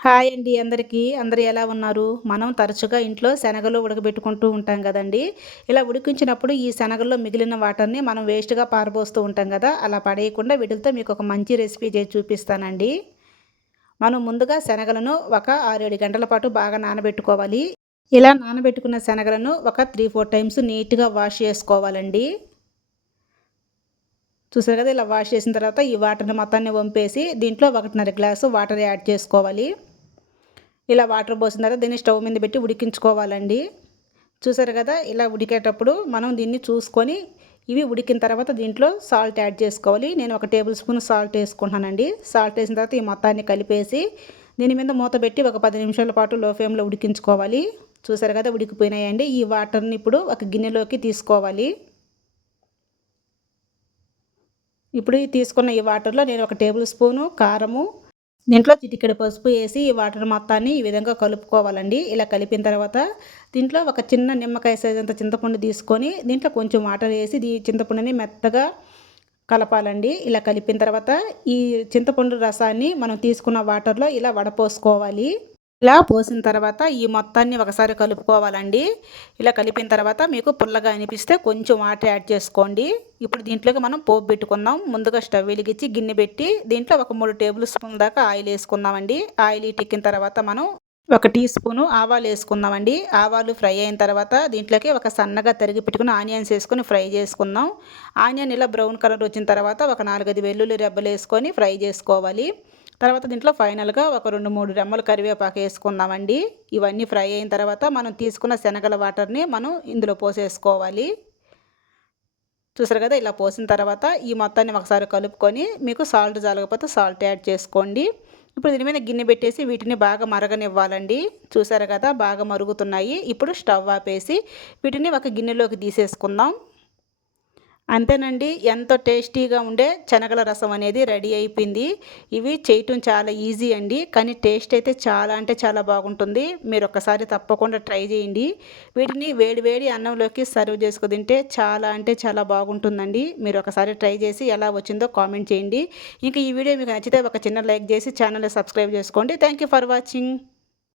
Hi అండి అందరికీ. అందరూ ఎలా ఉన్నారు? మనం తరచుగా ఇంట్లో శనగలు ఉడకబెట్టుకుంటూ ఉంటాం గదండీ! ఇలా ఉడికించినప్పుడు ఈ శనగల్లో మిగిలిన వాటర్‌ని మనం వేస్ట్‌గా పారబోస్తూ ఉంటాం గదా! అలా పడేయకుండా వీటిలతో మీకొక మంచి రెసిపీ చేసి చూపిస్తానండి. మనం ముందుగా శనగలను ఒక 6, 7 గంటల పాటు బాగా నానబెట్టుకోవాలి. ఇలా నానబెట్టుకున్న శనగలను ఒక 3, 4 టైమ్స్ నీట్‌గా వాష్ చేసుకోవాలండి. చూసారు గదా! ఇలా వాష్ చేసిన తర్వాత ఈ వాటర్‌ని మొత్తాన్ని వంపేసి దీంట్లో 1:30 గ్లాసు వాటర్ యాడ్ చేసుకోవాలి. ఇలా వాటర్ పోసిన తర్వాత దీన్ని స్టవ్ మీద పెట్టి ఉడికించుకోవాలండి. చూసారు కదా! ఇలా ఉడికేటప్పుడు మనం దీన్ని చూసుకొని ఇవి ఉడికిన తర్వాత దీంట్లో సాల్ట్ యాడ్ చేసుకోవాలి. నేను ఒక టేబుల్ స్పూన్ సాల్ట్ వేసుకుంటున్నానండి. సాల్ట్ వేసిన తర్వాత ఈ మొత్తాన్ని కలిపేసి దీని మీద మూత పెట్టి ఒక 10 నిమిషాల పాటు లో ఫ్లేమ్‌లో ఉడికించుకోవాలి. చూసారు కదా! ఉడికిపోయినాయండి. ఈ వాటర్‌ని ఇప్పుడు ఒక గిన్నెలోకి తీసుకోవాలి. ఇప్పుడు ఈ తీసుకున్న ఈ వాటర్‌లో నేను ఒక టేబుల్ స్పూను కారము, దీంట్లో చిటికెడు పసుపు ఏసి ఈ వాటర్ మొత్తాన్ని ఈ విధంగా కలుపుకోవాలండి. ఇలా కలిపిన తర్వాత దీంట్లో ఒక చిన్న నిమ్మకాయ సైజంత చింతపండు తీసుకొని దీంట్లో కొంచెం వాటర్ ఏసి చింతపండుని మెత్తగా కలపాలండి. ఇలా కలిపిన తర్వాత ఈ చింతపండు రసాన్ని మనం తీసుకున్న వాటర్‌లో ఇలా వడపోసుకోవాలి. ఇలా పోసిన తర్వాత ఈ మొత్తాన్ని ఒకసారి కలుపుకోవాలండి. ఇలా కలిపిన తర్వాత మీకు పుల్లగా అనిపిస్తే కొంచెం వాటర్ యాడ్ చేసుకోండి. ఇప్పుడు దీంట్లోకి మనం పోపు పెట్టుకుందాం. ముందుగా స్టవ్ వెలిగించి గిన్నె పెట్టి దీంట్లో ఒక 3 టేబుల్ స్పూన్ దాకా ఆయిల్ వేసుకుందామండి. ఆయిల్ హీటెక్కిన తర్వాత మనం ఒక టీ స్పూను ఆవాలు వేసుకుందామండి. ఆవాలు ఫ్రై అయిన తర్వాత దీంట్లోకి ఒక సన్నగా తరిగి పెట్టుకుని ఆనియన్స్ వేసుకొని ఫ్రై చేసుకుందాం. ఆనియన్ ఇలా బ్రౌన్ కలర్ వచ్చిన తర్వాత ఒక 4, 5 వెల్లుల్లి రెబ్బలు వేసుకొని ఫ్రై చేసుకోవాలి. తర్వాత దీంట్లో ఫైనల్‌గా ఒక 2, 3 రెమ్మలు కరివేపాకు ఏసుకుందామండి. ఇవన్నీ ఫ్రై అయిన తర్వాత మనం తీసుకున్న శనగల వాటర్‌ని మనం ఇందులో పోసేసుకోవాలి. చూసారు కదా! ఇలా పోసిన తర్వాత ఈ మొత్తాన్ని ఒకసారి కలుపుకొని మీకు సాల్ట్ జాలకపోతే సాల్ట్ యాడ్ చేసుకోండి. ఇప్పుడు దీని మీద గిన్నె పెట్టేసి వీటిని బాగా మరగనివ్వాలండి. చూసారు కదా! బాగా మరుగుతున్నాయి. ఇప్పుడు స్టవ్ ఆపేసి వీటిని ఒక గిన్నెలోకి తీసేసుకుందాం. అంతేనండి. ఎంతో టేస్టీగా ఉండే శనగల రసం అనేది రెడీ అయిపోయింది. ఇవి చేయటం చాలా ఈజీ అండి. కానీ టేస్ట్ అయితే చాలా అంటే చాలా బాగుంటుంది. మీరొక్కసారి తప్పకుండా ట్రై చేయండి. వీటిని వేడి వేడి అన్నంలోకి సర్వ్ చేసుకొని తింటే చాలా అంటే చాలా బాగుంటుందండి. మీరొకసారి ట్రై చేసి ఎలా వచ్చిందో కామెంట్ చేయండి. ఇంక ఈ వీడియో మీకు నచ్చితే ఒక చిన్న లైక్ చేసి ఛానల్‌ని సబ్స్క్రైబ్ చేసుకోండి. Thank you for watching.